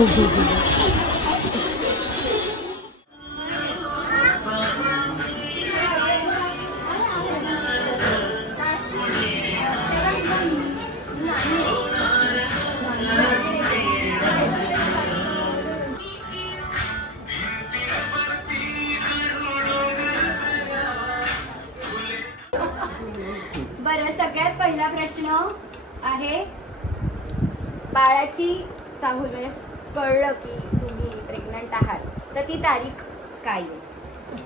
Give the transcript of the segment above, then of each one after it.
बरं, सगळ्यात पहिला प्रश्न आहे, बाळाची चाहूल म्हणजे कळलं की तुम्ही प्रेग्नंट आहात तर ती तारीख काय आहे?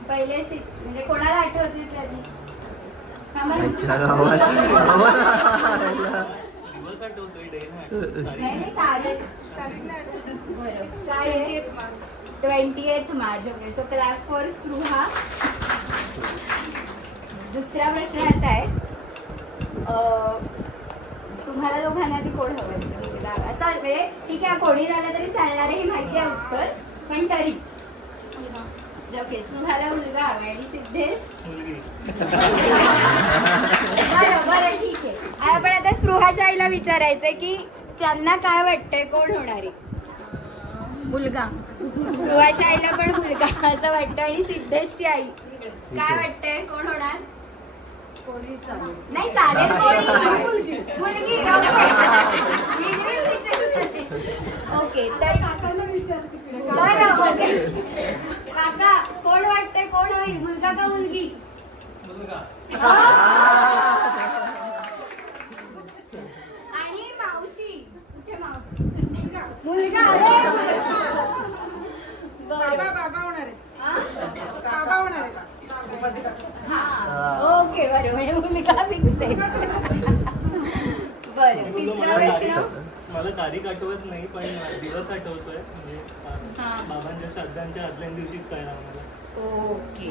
पहिले म्हणजे कोणाला आठवते त्याची? तारीख बरं काय आहे? 28 March. Okay, so clap for Spruha. दुसरा प्रश्न असा आहे, तुम्हाला दोघांना ती कोण हवं? असं म्हणजे ठीक आहे, कोणी झालं तरी चालणार आहे, हे माहिती आहे उत्तर, पण तरी ओके. स्पृहाला मुलगा हवा आणि सिद्धेश बरं ठीक आहे. आपण आता स्पृहाच्या आईला विचारायचंय की त्यांना काय वाटतंय कोण होणार आहे? मुलगा. स्पृहाच्या आईला पण मुलगा असं वाटतं, आणि सिद्धेशची आई काय वाटतंय कोण होणार? कोणी चालेल. नाही चालेल, मुलगी. ओके, तर काकांना विचारते. बरं, ओके. काका, कोण वाटतंय कोण होईल, मुलगा का मुलगी? आणि मावशी कुठे? मुलगा. बाबा होणार आहे. बाबा होणार आहे. ओके, बरं, म्हणजे मुलगा फिक्स आहे. बरं, तिसरा प्रश्न. मला तारीख आठवत नाही, पण दिवस आठवतोय, म्हणजे बाबांच्या श्राद्धांच्या आदल्या दिवशीच कळणार मला. ओके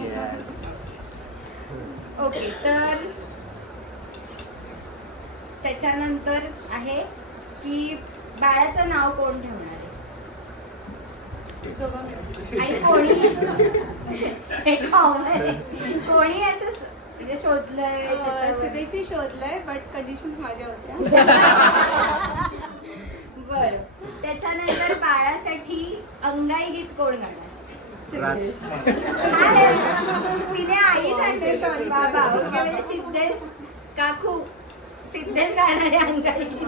ओके, तर त्याच्यानंतर आहे की बाळाचं नाव कोण ठेवणार आहे? आणि कोणी कोणी असं म्हणजे शोधलंय? सिद्धेशने शोधलंय, बट कंडिशन्स माझ्या होत्या. बर, त्याच्यानंतर बाळासाठी अंगाई गीत कोण गाणार? तिने आई सांगितलं बाबा. ओके, म्हणजे सिद्धेश काकू, सिद्धेश गाणारे अंगाई गीत.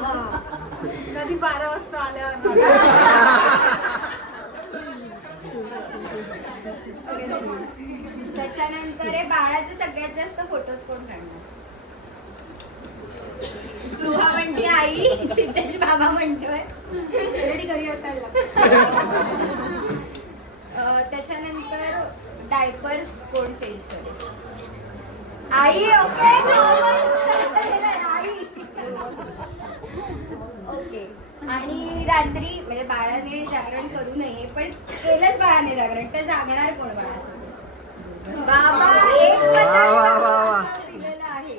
कधी 12 वाजता आल्यावर. त्याच्यानंतर बाळाचे सगळ्यात जास्त फोटोज कोण काढणार? स्पृहा म्हणते आई, सिद्धेश बाबा म्हणतोय घरी असायला. त्याच्यानंतर डायपर्स कोण चेंज करेल? आई. ओके, आई. ओके, आणि रात्री म्हणजे बाळाने जागरण करू नये, पण केलंच बाळाने जागरण, तर जागणार कोण बाळासोबत? बाबा. दिलेलं आहे.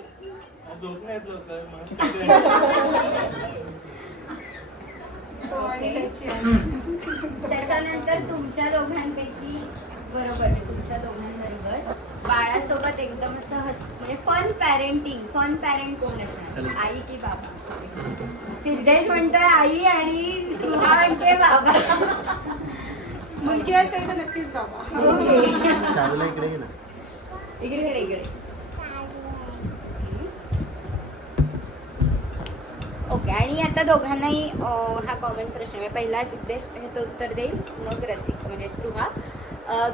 त्याच्यानंतर तुमच्या दोघांपैकी बरोबर, तुमच्या दोघांबरोबर बाळासोबत एकदम असं म्हणजे फन पॅरेंट कोण असणार? आई की बाबा? सिद्धेश म्हणतोय आई आणि स्पृहा म्हणते बाबा. मुलगी असेल तर नक्कीच बाबा. इकडे. ओके, आणि आता दोघांनाही हा कॉमन प्रश्न आहे. पहिला सिद्धेश ह्याचं उत्तर देईल, मग रसिक म्हणजे स्पृहा,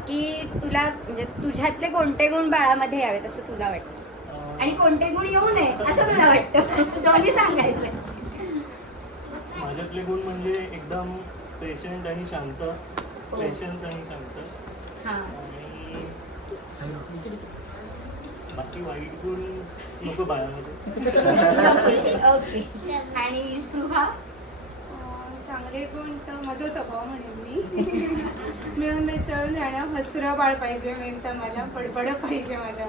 की तुला म्हणजे तुझ्यातले कोणते गुण बाळामध्ये यावेत असं तुला वाटतं, आणि कोणते गुण येऊ नये असं तुला वाटतं? दोन्ही सांगायचंय. माझ्यातले गुण म्हणजे एकदम पेशंट आणि शांत, पेशन्स आणि शांत, आणि बाकी वाईट गुण नको बाळामध्ये. ओके, आणि स्पृहा? चांगले गुण तर माझा स्वभाव म्हणेन मी. मिळून मिसळून राहणं, हसरं बाळ पाहिजे मेन तर मला, बडबड पाहिजे माझ्या.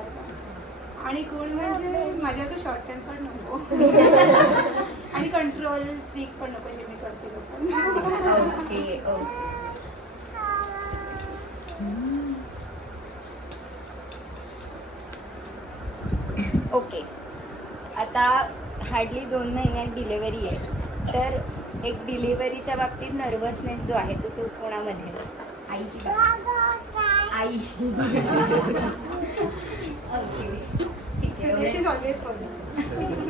आणि गुण म्हणजे माझ्या तो शॉर्ट टेम्पर नको, आणि कंट्रोल फ्रीक पण नको जे मी करते लोकांना. ओके ओके, आता हार्डली 2 महिन्यात डिलिव्हरी आहे, तर एक डिलिव्हरीच्या बाबतीत नर्वसनेस जो आहे तो कोणामध्ये आईची आई This is always positive.